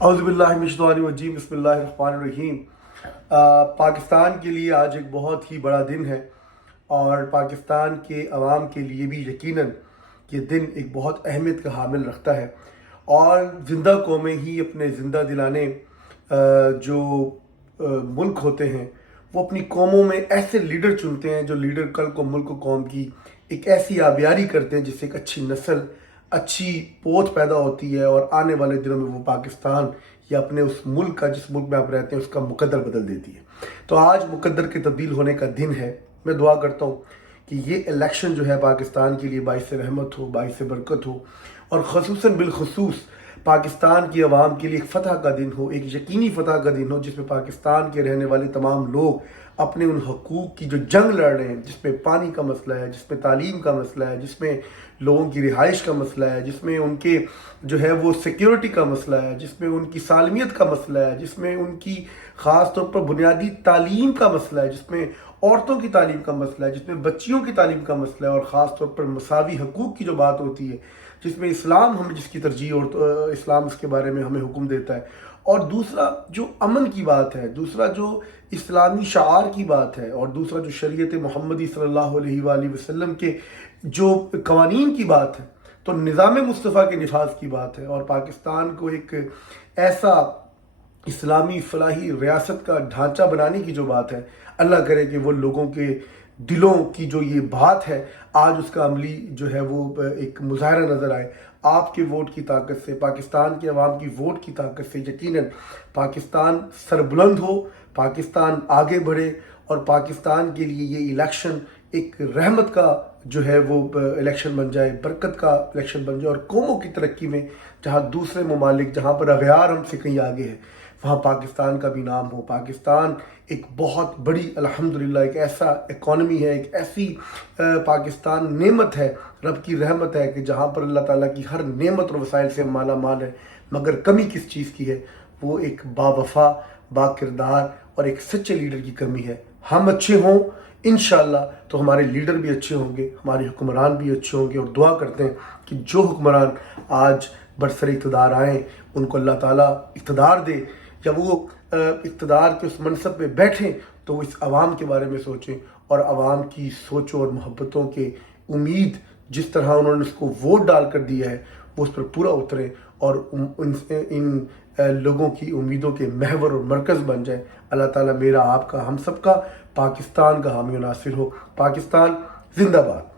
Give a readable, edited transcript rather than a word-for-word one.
اعوذ باللہ من الشیطان الرجیم بسم اللہ الرحمن الرحیم۔ پاکستان کے لیے آج ایک بہت ہی بڑا دن ہے، اور پاکستان کے عوام کے لیے بھی یقیناً یہ دن ایک بہت اہمیت کا حامل رکھتا ہے۔ اور زندہ قومیں ہی اپنے زندہ دلانے جو ملک ہوتے ہیں، وہ اپنی قوموں میں ایسے لیڈر چنتے ہیں جو لیڈر کل کو ملک و قوم کی ایک ایسی آبیاری کرتے ہیں جس سے ایک اچھی نسل، اچھی پوت پیدا ہوتی ہے، اور آنے والے دنوں میں وہ پاکستان یا اپنے اس ملک کا، جس ملک میں آپ رہتے ہیں، اس کا مقدر بدل دیتی ہے۔ تو آج مقدر کے تبدیل ہونے کا دن ہے۔ میں دعا کرتا ہوں کہ یہ الیکشن جو ہے پاکستان کے لیے باعث رحمت ہو، باعث برکت ہو، اور خصوصاً بالخصوص پاکستان کی عوام کے لیے ایک فتح کا دن ہو، ایک یقینی فتح کا دن ہو، جس میں پاکستان کے رہنے والے تمام لوگ اپنے ان حقوق کی جو جنگ لڑ رہے ہیں، جس میں پانی کا مسئلہ ہے، جس میں تعلیم کا مسئلہ ہے، جس میں لوگوں کی رہائش کا مسئلہ ہے، جس میں ان کے جو ہے وہ سیکیورٹی کا مسئلہ ہے، جس میں ان کی سالمیت کا مسئلہ ہے، جس میں ان کی خاص طور پر بنیادی تعلیم کا مسئلہ ہے، جس میں عورتوں کی تعلیم کا مسئلہ ہے، جس میں بچیوں کی تعلیم کا مسئلہ ہے، اور خاص طور پر مساوی حقوق کی جو بات ہوتی ہے، جس میں اسلام ہمیں جس کی ترجیح اور اسلام اس کے بارے میں ہمیں حکم دیتا ہے، اور دوسرا جو امن کی بات ہے، دوسرا جو اسلامی شعار کی بات ہے، اور دوسرا جو شریعت محمدی صلی اللہ علیہ وآلہ وسلم کے جو قوانین کی بات ہے، تو نظام مصطفیٰ کے نفاذ کی بات ہے، اور پاکستان کو ایک ایسا اسلامی فلاحی ریاست کا ڈھانچہ بنانے کی جو بات ہے، اللہ کرے کہ وہ لوگوں کے دلوں کی جو یہ بات ہے آج اس کا عملی جو ہے وہ ایک مظاہرہ نظر آئے۔ آپ کے ووٹ کی طاقت سے، پاکستان کے عوام کی ووٹ کی طاقت سے یقیناً پاکستان سربلند ہو، پاکستان آگے بڑھے، اور پاکستان کے لیے یہ الیکشن ایک رحمت کا جو ہے وہ الیکشن بن جائے، برکت کا الیکشن بن جائے، اور قوموں کی ترقی میں جہاں دوسرے ممالک، جہاں پر اغیار ہم سے کہیں آگے ہیں، وہاں پاکستان کا بھی نام ہو۔ پاکستان ایک بہت بڑی الحمدللہ ایک ایسا اکانومی ہے، ایک ایسی پاکستان نعمت ہے، رب کی رحمت ہے کہ جہاں پر اللہ تعالیٰ کی ہر نعمت اور وسائل سے مالا مال ہے، مگر کمی کس چیز کی ہے؟ وہ ایک باوفا، با کردار اور ایک سچے لیڈر کی کمی ہے۔ ہم اچھے ہوں انشاءاللہ تو ہمارے لیڈر بھی اچھے ہوں گے، ہمارے حکمران بھی اچھے ہوں گے، اور دعا کرتے ہیں کہ جو حکمران آج برسر اقتدار آئیں ان کو اللہ تعالیٰ اقتدار دے، یا وہ اقتدار کے اس منصب پہ بیٹھیں تو وہ اس عوام کے بارے میں سوچیں، اور عوام کی سوچوں اور محبتوں کے امید جس طرح انہوں نے اس کو ووٹ ڈال کر دیا ہے وہ اس پر پورا اتریں، اور ان لوگوں کی امیدوں کے محور اور مرکز بن جائیں۔ اللہ تعالیٰ میرا، آپ کا، ہم سب کا، پاکستان کا حامی و ناصر ہو۔ پاکستان زندہ باد۔